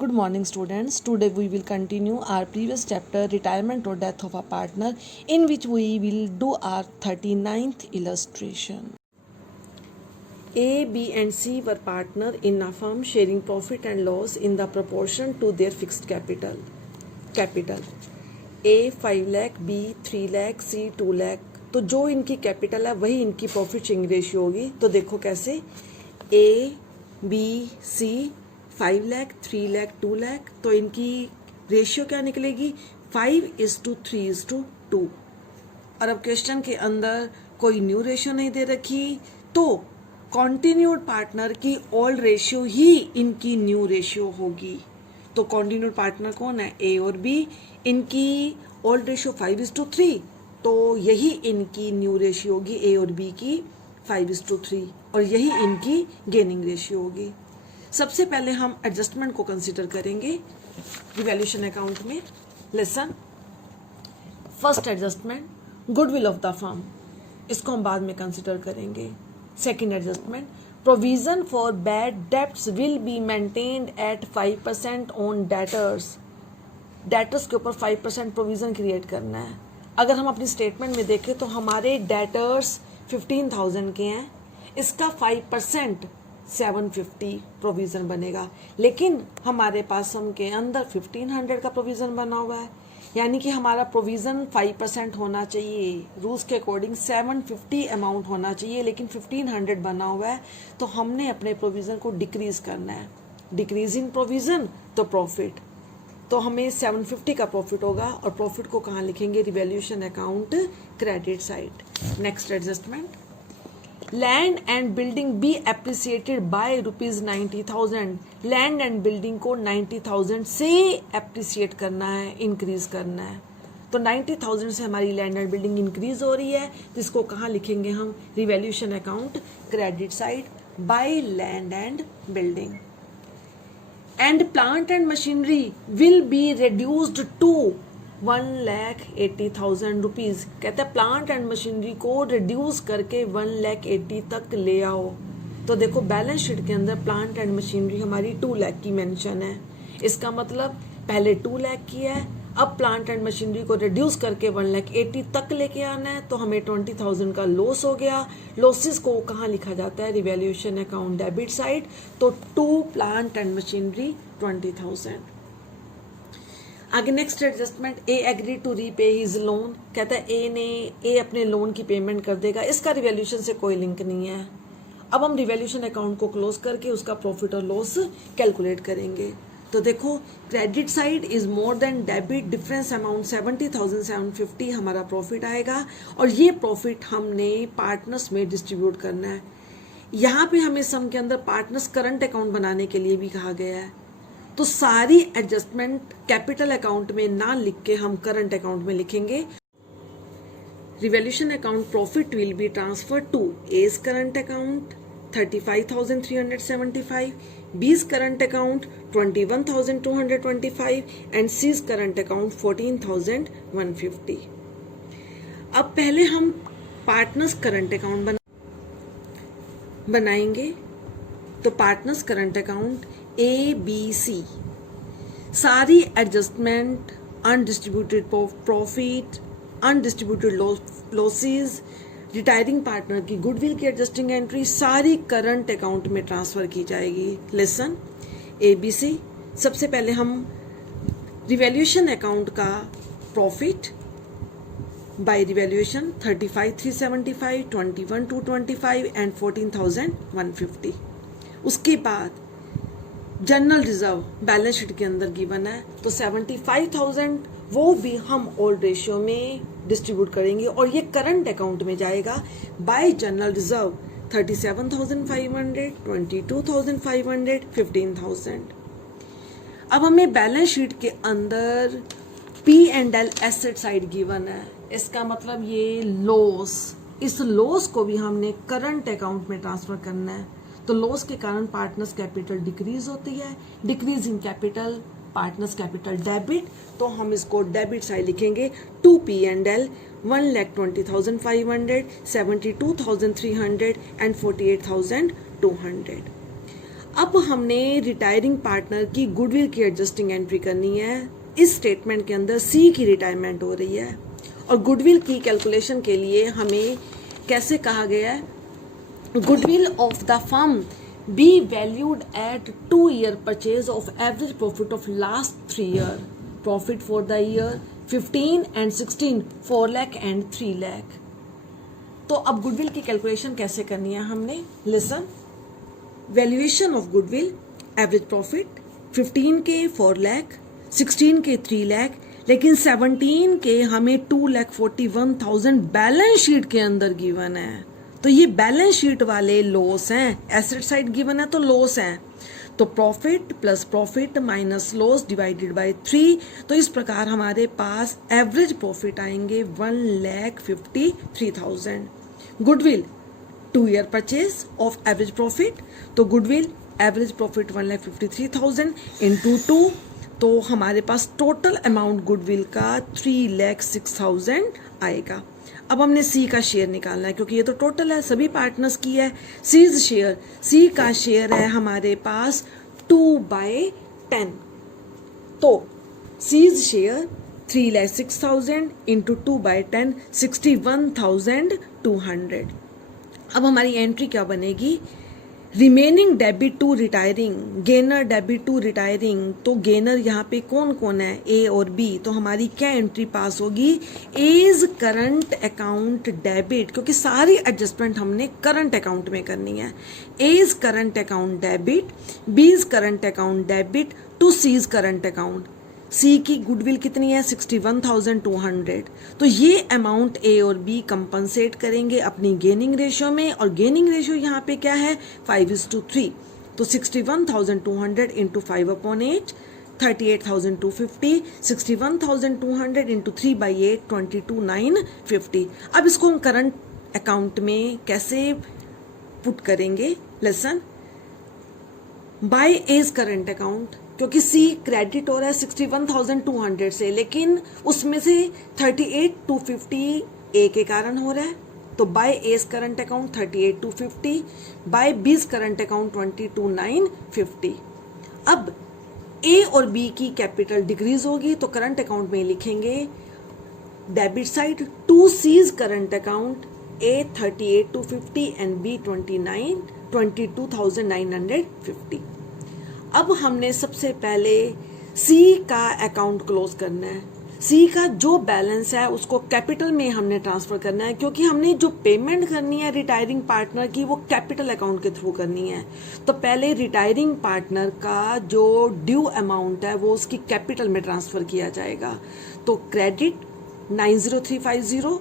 Good morning, students. Today we will continue our previous chapter, Retirement or Death of a Partner, in which we will do our 39th illustration. A, B and C were partner in a firm sharing profit and loss in the proportion to their fixed capital. A 5 lakh, B 3 lakh, C 2 lakh. तो जो इनकी capital है वही इनकी profit sharing ratio होगी. तो देखो कैसे A, B, C 5 lakh 3 lakh 2 lakh. तो इनकी रेशियो क्या निकलेगी 5:3:2. और अब क्वेश्चन के अंदर कोई न्यू रेशियो नहीं दे रखी, तो कॉन्टिन्यूड पार्टनर की ओल्ड रेशियो ही इनकी न्यू रेशियो होगी. तो कॉन्टिन्यूड पार्टनर कौन है, ए और बी. इनकी ओल्ड रेशियो 5:3, तो यही इनकी न्यू रेशियो होगी ए और बी की 5:3, और यही इनकी गेनिंग रेशियो होगी. सबसे पहले हम एडजस्टमेंट को कंसीडर करेंगे रिवैल्यूएशन अकाउंट में. Lesson first adjustment goodwill of the firm, इसको हम बाद में कंसीडर करेंगे. Second adjustment provision for bad debts will be maintained eight 5% on debtors. Debtors के ऊपर 5% प्रोविजन क्रिएट करना है. अगर हम अपनी स्टेटमेंट में देखें तो हमारे डेटर्स 15,000 के हैं, इसका 5% 750 प्रोविज़न बनेगा. लेकिन हमारे पास सम के अंदर 1500 का प्रोविज़न बना हुआ है, यानी कि हमारा प्रोविज़न 5% होना चाहिए. रूल्स के अकॉर्डिंग 750 अमाउंट होना चाहिए, लेकिन 1500 बना हुआ है. तो हमने अपने प्रोविज़न को डिक्रीज़ करना है. डिक्रीज इन प्रोविज़न तो प्रॉफिट, तो हमें 750 का प्रॉफिट होगा. और प्रॉफिट को कहाँ लिखेंगे, revaluation account credit side. Next adjustment land and building be appreciated by ₹90,000. Land and building को 90,000 से एप्रिसिएट करना है, इंक्रीज करना है. तो 90,000 से हमारी लैंड एंड बिल्डिंग इंक्रीज हो रही है, जिसको कहाँ लिखेंगे हम, revaluation account credit side by land and building. And plant and machinery will be reduced to 1,80,000 rupees. कहते हैं प्लांट एंड मशीनरी को रिड्यूस करके 1,80,000 तक ले आओ. तो देखो बैलेंस शीट के अंदर प्लांट एंड मशीनरी हमारी 2 लाख की मेंशन है. इसका मतलब पहले 2 लाख की है, अब प्लांट एंड मशीनरी को रिड्यूस करके 1,80,000 तक लेके आना है. तो हमें 20,000 का लॉस हो गया. लॉसेस को कहाँ लिखा जाता है, रिवैल्यूएशन अकाउंट डेबिट साइड. तो टू प्लांट एंड मशीनरी 20,000. आगे next adjustment A agree to repay his loan. कहता है ए अपने लोन की पेमेंट कर देगा. इसका रिवैल्यूएशन से कोई लिंक नहीं है. अब हम रिवैल्यूएशन अकाउंट को क्लोज करके उसका प्रॉफिट और लॉस कैलकुलेट करेंगे. तो देखो credit side is more than debit, difference amount 70,750 हमारा प्रॉफिट आएगा. और ये प्रॉफिट हमने पार्टनर्स में डिस्ट्रीब्यूट करना है. यहाँ पे हमें सम के अंदर पार्टनर्स करंट अकाउंट बनाने के लिए भी कहा गया है. तो सारी एडजस्टमेंट कैपिटल अकाउंट में ना लिख के हम करंट अकाउंट में लिखेंगे. Revaluation account profit will be transfer to A's current account 35,375, B's current account 21,225 and C's current account 14,150. अब पहले हम पार्टनर्स करंट अकाउंट बनाएंगे. तो partners current account A B C, सारी adjustment, undistributed profit, undistributed losses, retiring partner की goodwill की adjusting entry, सारी current account में ट्रांसफर की जाएगी. Lesson A B C. सबसे पहले हम रिवैल्यूएशन अकाउंट का प्रॉफिट बाय रिवैल्यूएशन 35,375, 21,225 एंड 14,150. उसके बाद जनरल रिजर्व बैलेंस शीट के अंदर गिवन है, तो 75,000 वो भी हम ओल्ड रेशियो में डिस्ट्रीब्यूट करेंगे और ये करंट अकाउंट में जाएगा. Bye general reserve 37,500, 22,500, 15,000. अब हमें बैलेंस शीट के अंदर P&L एसेट साइड गिवन है. इसका मतलब ये लॉस, इस लॉस को भी हमने करंट अकाउंट में ट्रांसफर करना है. तो लॉस के कारण पार्टनर्स कैपिटल डिक्रीज होती है. Decrease in capital, partners capital debit. तो हम इसको डेबिट साइड लिखेंगे. To P&L 1,20,500, 72,300 and 48,200. अब हमने रिटायरिंग पार्टनर की गुडविल की एडजस्टिंग एंट्री करनी है। इस स्टेटमेंट के अंदर सी की रिटायरमेंट हो रही है और गुडविल की कैलकुलेशन के लिए हमें कैसे कहा गया है, goodwill of the firm be valued at 2-year purchase of average profit of last 3 year, profit for the year 15 and 16, 4 lakh and 3 lakh। तो अब गुडविल की कैलकुलेशन कैसे करनी है हमने, listen, valuation of goodwill, average profit 15 के 4 लाख, 16 के 3 लाख, लेकिन 17 के हमें 2,41,000 बैलेंस शीट के अंदर गिवन है। तो ये बैलेंस शीट वाले लॉस हैं, एसेट साइड गिवन है तो लॉस हैं। तो profit plus profit minus loss divided by 3। तो इस प्रकार हमारे पास एवरेज प्रॉफिट आएंगे 1,53,000। Goodwill 2-year purchase of average profit, तो गुडविल एवरेज प्रॉफिट 1,53,000 इंटू 2, तो हमारे पास टोटल अमाउंट गुडविल का 3,06,000 आएगा। अब हमने सी का शेयर निकालना है क्योंकि ये तो टोटल है, सभी पार्टनर्स की है। सीज शेयर, सी का शेयर है हमारे पास 2/10। तो सीज शेयर 3,06,000 इंटू 2/10 61,200। अब हमारी एंट्री क्या बनेगी, remaining debit to retiring, gainer debit to retiring. तो गेनर यहाँ पे कौन कौन है, ए और बी। तो हमारी क्या एंट्री पास होगी, एज करंट अकाउंट डेबिट, क्योंकि सारी एडजस्टमेंट हमने करंट अकाउंट में करनी है। A's current account debit, B's current account debit to C's current account. C की गुडविल कितनी है, 61,200। तो ये अमाउंट ए और बी कंपनसेट करेंगे अपनी गेनिंग रेशियो में, और गेनिंग रेशियो यहाँ पे क्या है 5:3। तो 61,200 इंटू 5/8 38,250, 61,200 इंटू 3/8 22,950। अब इसको हम करंट अकाउंट में कैसे पुट करेंगे, lesson, by A's current account, क्योंकि सी क्रेडिट हो रहा है 61,200 से, लेकिन उसमें से 38,250 ए के कारण हो रहा है। तो by A's current account 38,250, by B's current account 22,950। अब ए और बी की कैपिटल डिक्रीज होगी तो करंट अकाउंट में लिखेंगे debit side to C's current account, A 38,250 and B 22,950। अब हमने सबसे पहले सी का अकाउंट क्लोज करना है। सी का जो बैलेंस है उसको कैपिटल में हमने ट्रांसफर करना है, क्योंकि हमने जो पेमेंट करनी है रिटायरिंग पार्टनर की वो कैपिटल अकाउंट के थ्रू करनी है। तो पहले रिटायरिंग पार्टनर का जो ड्यू अमाउंट है वो उसकी कैपिटल में ट्रांसफर किया जाएगा। तो क्रेडिट 90350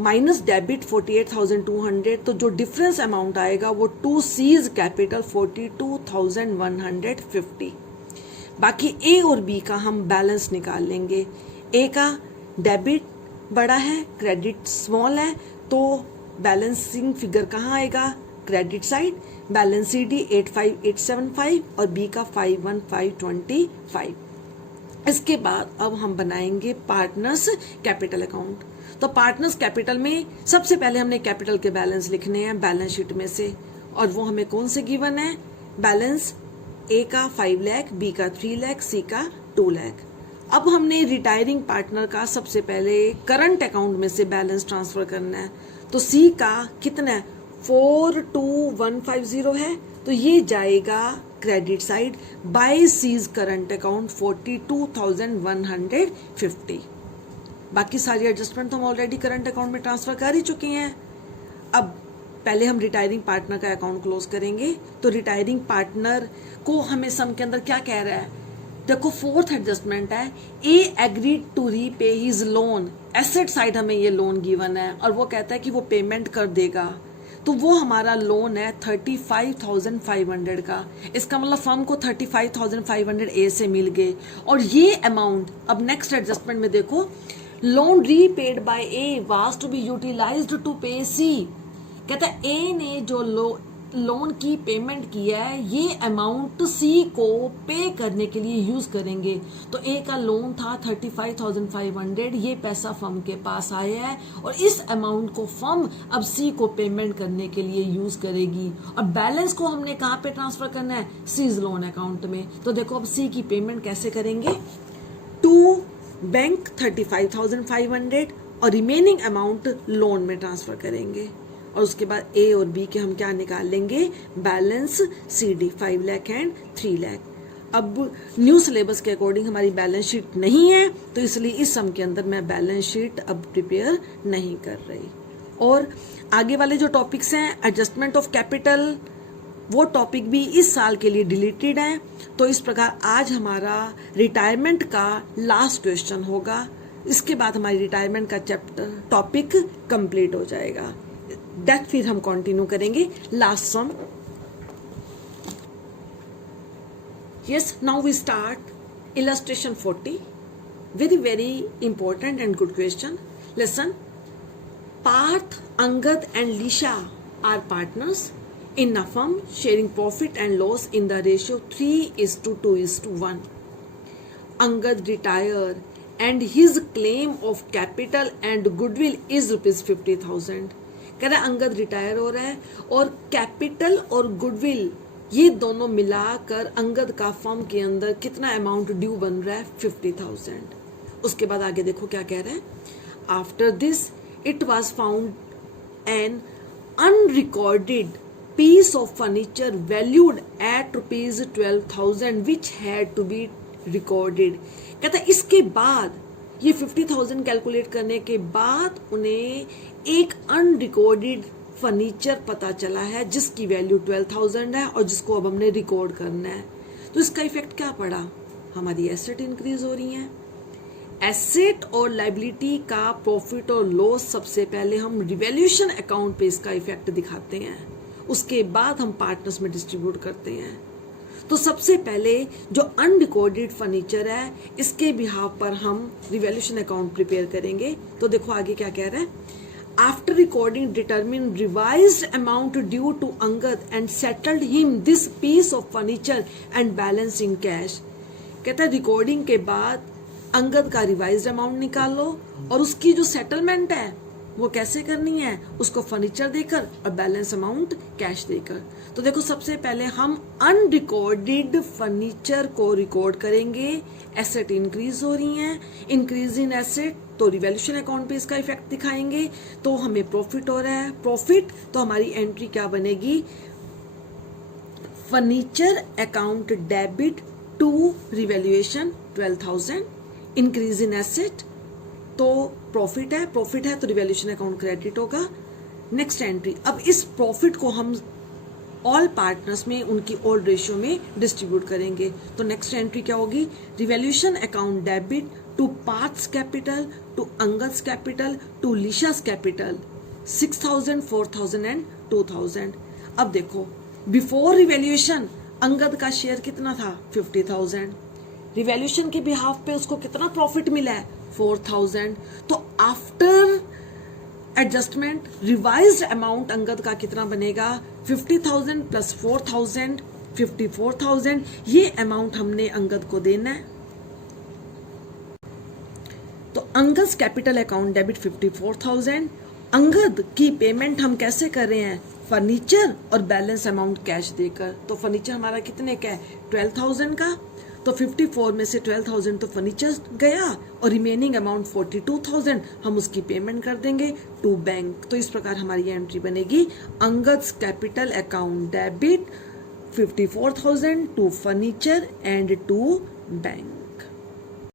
माइनस डेबिट 48,200, तो जो डिफरेंस अमाउंट आएगा वो टू सीज कैपिटल 42,150। बाकी ए और बी का हम बैलेंस निकाल लेंगे। ए का डेबिट बड़ा है, क्रेडिट स्मॉल है, तो बैलेंसिंग फिगर कहाँ आएगा, credit side. Balance C D 85,875 और बी का 51525। इसके बाद अब हम बनाएंगे पार्टनर्स कैपिटल अकाउंट। तो पार्टनर्स कैपिटल में सबसे पहले हमने कैपिटल के बैलेंस लिखने हैं बैलेंस शीट में से, और वो हमें कौन से गिवन है, बैलेंस ए का 5 लाख, बी का 3 लाख, सी का 2 लाख। अब हमने रिटायरिंग पार्टनर का सबसे पहले करंट अकाउंट में से बैलेंस ट्रांसफर करना है। तो सी का कितना है 42,150 है, तो ये जाएगा credit side by C's current account 42,150। बाकी सारी एडजस्टमेंट तो हम ऑलरेडी करंट अकाउंट में ट्रांसफर कर ही चुके हैं। अब पहले हम रिटायरिंग पार्टनर का अकाउंट क्लोज करेंगे। तो रिटायरिंग पार्टनर को हमें सम के अंदर क्या कह रहा है, देखो फोर्थ एडजस्टमेंट है, A agreed to repay his loan, asset side हमें ये लोन गिवन है और वो कहता है कि वो पेमेंट कर देगा। तो वो हमारा लोन है 35,500 का। इसका मतलब फर्म को 35,500 ए से मिल गए, और ये अमाउंट अब नेक्स्ट एडजस्टमेंट में देखो, loan repaid by A was to be utilised to pay C. कहता है ए ने जो लोन की पेमेंट की है ये अमाउंट सी को पे करने के लिए यूज करेंगे। तो ए का लोन था 35,500, ये पैसा फर्म के पास आया है और इस अमाउंट को फर्म अब सी को पेमेंट करने के लिए यूज करेगी और बैलेंस को हमने कहाँ पे ट्रांसफर करना है, सीज लोन अकाउंट में। तो देखो अब सी की पेमेंट कैसे करेंगे, टू बैंक 35,500 और रिमेनिंग अमाउंट लोन में ट्रांसफर करेंगे और उसके बाद ए और बी के हम क्या निकाल लेंगे, balance CD 5 lakh and 3 lakh. अब न्यू सिलेबस के अकॉर्डिंग हमारी बैलेंस शीट नहीं है तो इसलिए इस सम के अंदर मैं बैलेंस शीट अब प्रिपेयर नहीं कर रही। और आगे वाले जो टॉपिक्स हैं एडजस्टमेंट ऑफ कैपिटल, वो टॉपिक भी इस साल के लिए डिलीटेड है। तो इस प्रकार आज हमारा रिटायरमेंट का लास्ट क्वेश्चन होगा, इसके बाद हमारी रिटायरमेंट का चैप्टर टॉपिक कंप्लीट हो जाएगा। दैट फिर हम कंटिन्यू करेंगे last sum. Yes, now we start illustration 40, very important and good question. Listen, Parth, Angad and Lisha are partners in a firm sharing profit and loss in the ratio 3:2:1. Angad retire and his claim of capital and goodwill is ₹50,000. कह रहा है Angad retire हो रहा है और capital और goodwill ये दोनों मिलाकर अंगद का फर्म के अंदर कितना अमाउंट ड्यू बन रहा है, 50,000। उसके बाद आगे देखो क्या कह रहा है, after this it was found an unrecorded piece of furniture valued at ₹12,000 which had to be recorded. कहता है इसके बाद ये 50,000 कैलकुलेट करने के बाद उन्हें एक अनरिकॉर्डेड फर्नीचर पता चला है जिसकी वैल्यू 12,000 है और जिसको अब हमने रिकॉर्ड करना है। तो इसका इफेक्ट क्या पड़ा, हमारी एसेट इंक्रीज हो रही है। एसेट और लाइबिलिटी का प्रॉफिट और लॉस सबसे पहले हम रिवैल्यूएशन अकाउंट पे इसका इफेक्ट दिखाते हैं, उसके बाद हम पार्टनर्स में डिस्ट्रीब्यूट करते हैं। तो सबसे पहले जो अनरिकॉर्डेड फर्नीचर है इसके बिहाफ पर हम रिवैल्यूएशन अकाउंट प्रिपेयर करेंगे। तो देखो आगे क्या कह रहा है, after recording determine revised amount due to Angad and settled him this piece of furniture and balance in cash. कहता है रिकॉर्डिंग के बाद अंगद का रिवाइज्ड अमाउंट निकाल लो और उसकी जो सेटलमेंट है वो कैसे करनी है, उसको फर्नीचर देकर और बैलेंस अमाउंट कैश देकर। तो देखो सबसे पहले हम अनरिकॉर्डेड फर्नीचर को रिकॉर्ड करेंगे, एसेट इंक्रीज हो रही हैं, इंक्रीज इन एसेट तो रिवैल्यूएशन अकाउंट पे इसका इफेक्ट दिखाएंगे। तो हमें प्रॉफिट हो रहा है, प्रॉफिट तो हमारी एंट्री क्या बनेगी, furniture account debit to revaluation 12,000, increase in asset तो प्रॉफिट है तो रिवैल्यूएशन अकाउंट क्रेडिट होगा। नेक्स्ट एंट्री, अब इस प्रॉफिट को हम ऑल पार्टनर्स में उनकी ऑल रेशियो में डिस्ट्रीब्यूट करेंगे। तो नेक्स्ट एंट्री क्या होगी, revaluation account debit to Parth's capital to Angad's capital to Lisha's capital 6,000, 4,000 and 2,000। अब देखो बिफोर रिवैल्यूएशन अंगद का शेयर कितना था, 50,000। रिवैल्यूएशन के बिहाफ पे उसको कितना प्रॉफिट मिला है, 4,000। तो after adjustment revised amount Angad का कितना बनेगा, 50,000 प्लस 4,000, 54,000। ये अमाउंट हमने अंगद को देना है। तो Angad capital account debit 54,000। Angad की पेमेंट हम कैसे कर रहे हैं, फर्नीचर और बैलेंस अमाउंट कैश देकर। तो फर्नीचर हमारा कितने का है, 12,000 का। तो 54 में से 12,000 तो फर्नीचर गया और रिमेनिंग अमाउंट 42,000 हम उसकी पेमेंट कर देंगे टू बैंक। तो इस प्रकार हमारी एंट्री बनेगी, Angad's capital account debit 54,000 to furniture and to bank.